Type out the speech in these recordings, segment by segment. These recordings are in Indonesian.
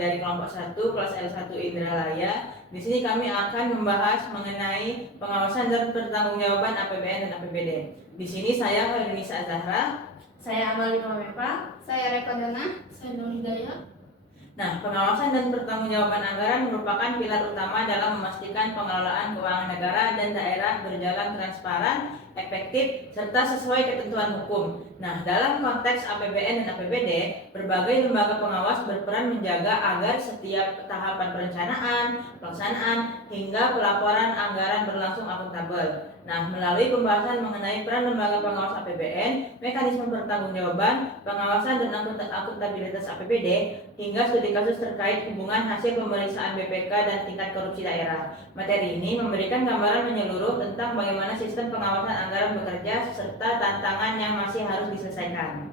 dari kelompok 1 kelas L1 Indralaya. Di sini kami akan membahas mengenai pengawasan dan pertanggungjawaban APBN dan APBD. Di sini saya Harinisa Zahra, saya Amalina Mepa, saya Reko Dona, saya Nur Hidayah. Nah, pengawasan dan pertanggungjawaban anggaran merupakan pilar utama dalam memastikan pengelolaan keuangan negara dan daerah berjalan transparan, efektif, serta sesuai ketentuan hukum. Nah, dalam konteks APBN dan APBD, berbagai lembaga pengawas berperan menjaga agar setiap tahapan perencanaan, pelaksanaan, hingga pelaporan anggaran berlangsung akuntabel. Nah, melalui pembahasan mengenai peran lembaga pengawas APBN, mekanisme pertanggungjawaban, pengawasan dan akuntabilitas APBD, hingga studi kasus terkait hubungan hasil pemeriksaan BPK dan tingkat korupsi daerah. Materi ini memberikan gambaran menyeluruh tentang bagaimana sistem pengawasan anggaran bekerja serta tantangan yang masih harus diselesaikan.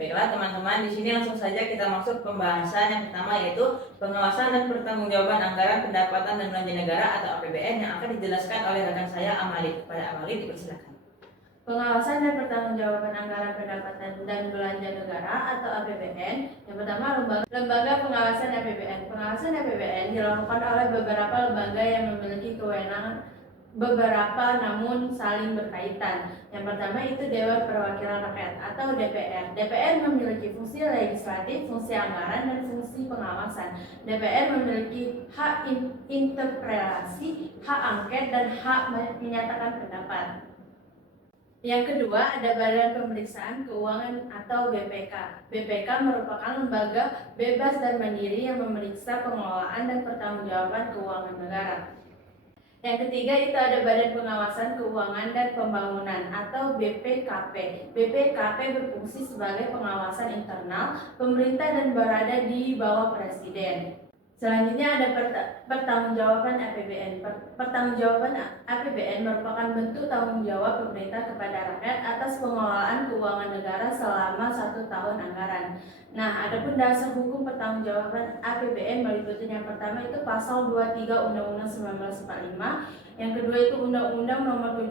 Baiklah teman-teman, di sini langsung saja kita masuk pembahasan yang pertama, yaitu pengawasan dan pertanggungjawaban anggaran pendapatan dan belanja negara atau APBN yang akan dijelaskan oleh rekan saya Amalit. Kepada Amalit dipersilakan. Pengawasan dan pertanggungjawaban anggaran pendapatan dan belanja negara atau APBN. Yang pertama, lembaga pengawasan APBN. Pengawasan APBN dilakukan oleh beberapa lembaga yang memiliki kewenangan beberapa namun saling berkaitan. Yang pertama itu Dewan Perwakilan Rakyat atau DPR. DPR memiliki fungsi legislatif, fungsi anggaran, dan fungsi pengawasan. DPR memiliki hak interpelasi, hak angket, dan hak menyatakan pendapat. Yang kedua ada Badan Pemeriksaan Keuangan atau BPK. BPK merupakan lembaga bebas dan mandiri yang memeriksa pengelolaan dan pertanggungjawaban keuangan negara. Yang ketiga itu ada Badan Pengawasan Keuangan dan Pembangunan atau BPKP. BPKP berfungsi sebagai pengawasan internal pemerintah dan berada di bawah Presiden. Selanjutnya ada pertanggungjawaban APBN. Pertanggungjawaban APBN merupakan bentuk tanggung jawab pemerintah kepada rakyat atas pengelolaan keuangan negara selama 1 tahun anggaran. Nah, adapun dasar hukum pertanggungjawaban APBN meliputi yang pertama itu pasal 23 Undang-Undang 1945, yang kedua itu Undang-Undang Nomor 17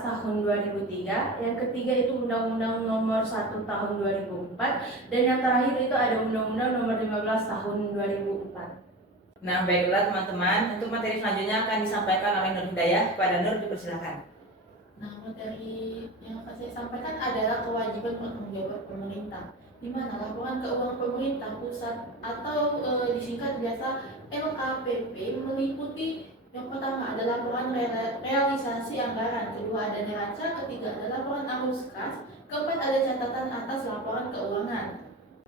Tahun 2003, yang ketiga itu Undang-Undang Nomor 1 Tahun 2004, dan yang terakhir itu ada Undang-Undang Nomor 15 Tahun 2004. Nah, baiklah teman-teman, untuk materi selanjutnya akan disampaikan oleh Nur Hidayah. Kepada Nur dipersilakan. Nah, materi yang akan saya sampaikan adalah kewajiban bertanggung pemerintah, di mana laporan keuangan pemerintah pusat atau disingkat biasa LKPP meliputi yang pertama ada laporan realisasi anggaran, kedua ada neraca, ketiga ada laporan arus kas, keempat ada catatan atas laporan keuangan.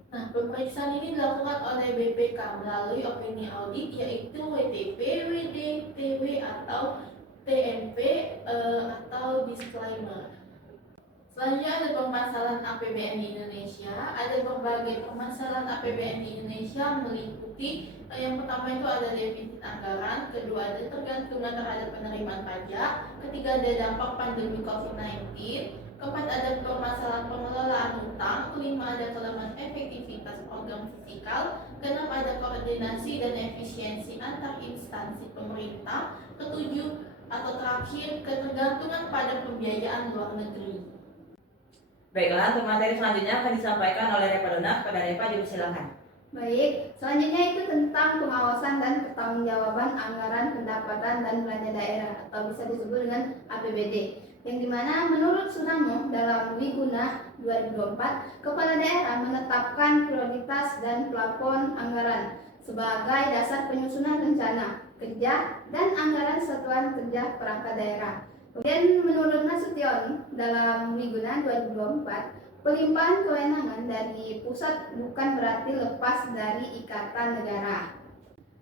Nah, pemeriksaan ini dilakukan oleh BPK melalui opini audit yaitu WTP, WDTW atau TNP atau disclaimer. Selanjutnya ada permasalahan APBN di Indonesia. Ada berbagai permasalahan APBN di Indonesia meliputi yang pertama itu ada defisit anggaran, kedua ada tergantungan terhadap penerimaan pajak, ketiga ada dampak pandemi COVID-19, keempat ada permasalahan pengelolaan hutang, kelima ada kelemahan efektivitas program fiskal, keenam ada koordinasi dan efisiensi antar instansi pemerintah, ketujuh atau terakhir ketergantungan pada pembiayaan luar negeri. Baiklah, untuk materi selanjutnya akan disampaikan oleh Repa Dona. Kepada Repa dipersilakan. Baik, selanjutnya itu tentang pengawasan dan pertanggungjawaban anggaran pendapatan dan belanja daerah atau bisa disebut dengan APBD. Yang dimana menurut Sunamo dalam Wiguna 2024, kepala daerah menetapkan prioritas dan plafon anggaran sebagai dasar penyusunan rencana kerja dan anggaran satuan kerja perangkat daerah. Kemudian menurut Nasution dalam Wiguna 2024, pelimpahan kewenangan dari pusat bukan berarti lepas dari ikatan negara.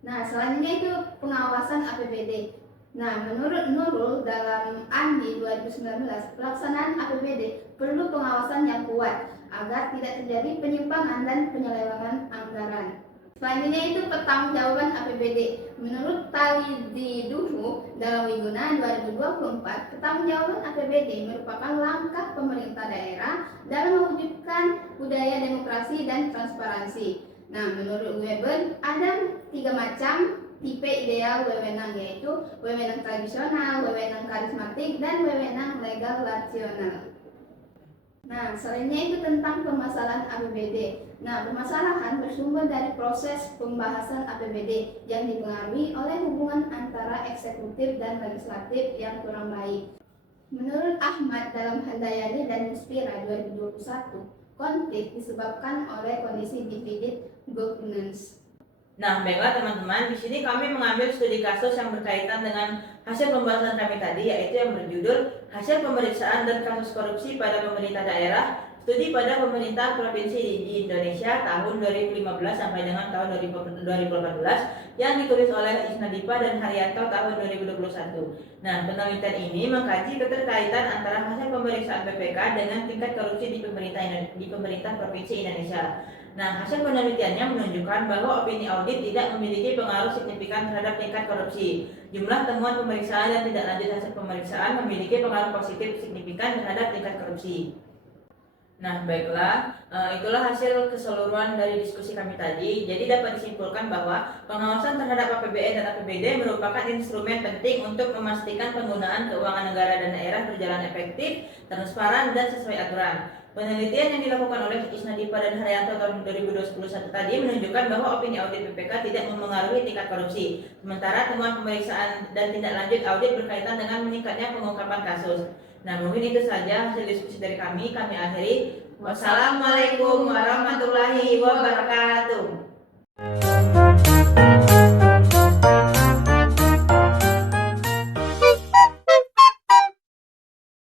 Nah, selanjutnya itu pengawasan APBD. Nah, menurut Nurul dalam Andi 2019, pelaksanaan APBD perlu pengawasan yang kuat agar tidak terjadi penyimpangan dan penyelewengan anggaran. Selanjutnya itu pertanggungjawaban APBD. Menurut Talididuhu dalam Wiguna 2024, pertanggungjawaban APBD merupakan langkah pemerintah daerah dalam mewujudkan budaya demokrasi dan transparansi. Nah, menurut Weber ada 3 macam tipe ideal wewenang, yaitu wewenang tradisional, wewenang karismatik, dan wewenang legal rasional. Nah, selanjutnya itu tentang permasalahan APBD. Nah, permasalahan bersumber dari proses pembahasan APBD yang dipengaruhi oleh hubungan antara eksekutif dan legislatif yang kurang baik. Menurut Ahmad dalam Handayani dan Muspira 2021, konflik disebabkan oleh kondisi divided governance. Nah, baiklah teman-teman, di sini kami mengambil studi kasus yang berkaitan dengan hasil pembahasan kami tadi, yaitu yang berjudul Hasil Pemeriksaan dan Kasus Korupsi pada Pemerintah Daerah, Studi pada Pemerintah Provinsi di Indonesia tahun 2015 sampai dengan tahun 2018 yang ditulis oleh Isnadipa dan Haryanto tahun 2021. Nah, penelitian ini mengkaji keterkaitan antara hasil pemeriksaan BPK dengan tingkat korupsi di pemerintah Provinsi Indonesia. Nah, hasil penelitiannya menunjukkan bahwa opini audit tidak memiliki pengaruh signifikan terhadap tingkat korupsi. Jumlah temuan pemeriksaan dan tidak lanjut hasil pemeriksaan memiliki pengaruh positif signifikan terhadap tingkat korupsi. Nah, baiklah, itulah hasil keseluruhan dari diskusi kami tadi. Jadi dapat disimpulkan bahwa pengawasan terhadap APBN dan APBD merupakan instrumen penting untuk memastikan penggunaan keuangan negara dan daerah berjalan efektif, transparan, dan sesuai aturan. Penelitian yang dilakukan oleh Isnadipa dan Haryanto tahun 2021 tadi menunjukkan bahwa opini audit BPK tidak memengaruhi tingkat korupsi. Sementara temuan pemeriksaan dan tindak lanjut audit berkaitan dengan meningkatnya pengungkapan kasus. Nah, mungkin itu saja hasil diskusi dari kami akhiri. Wassalamualaikum warahmatullahi wabarakatuh.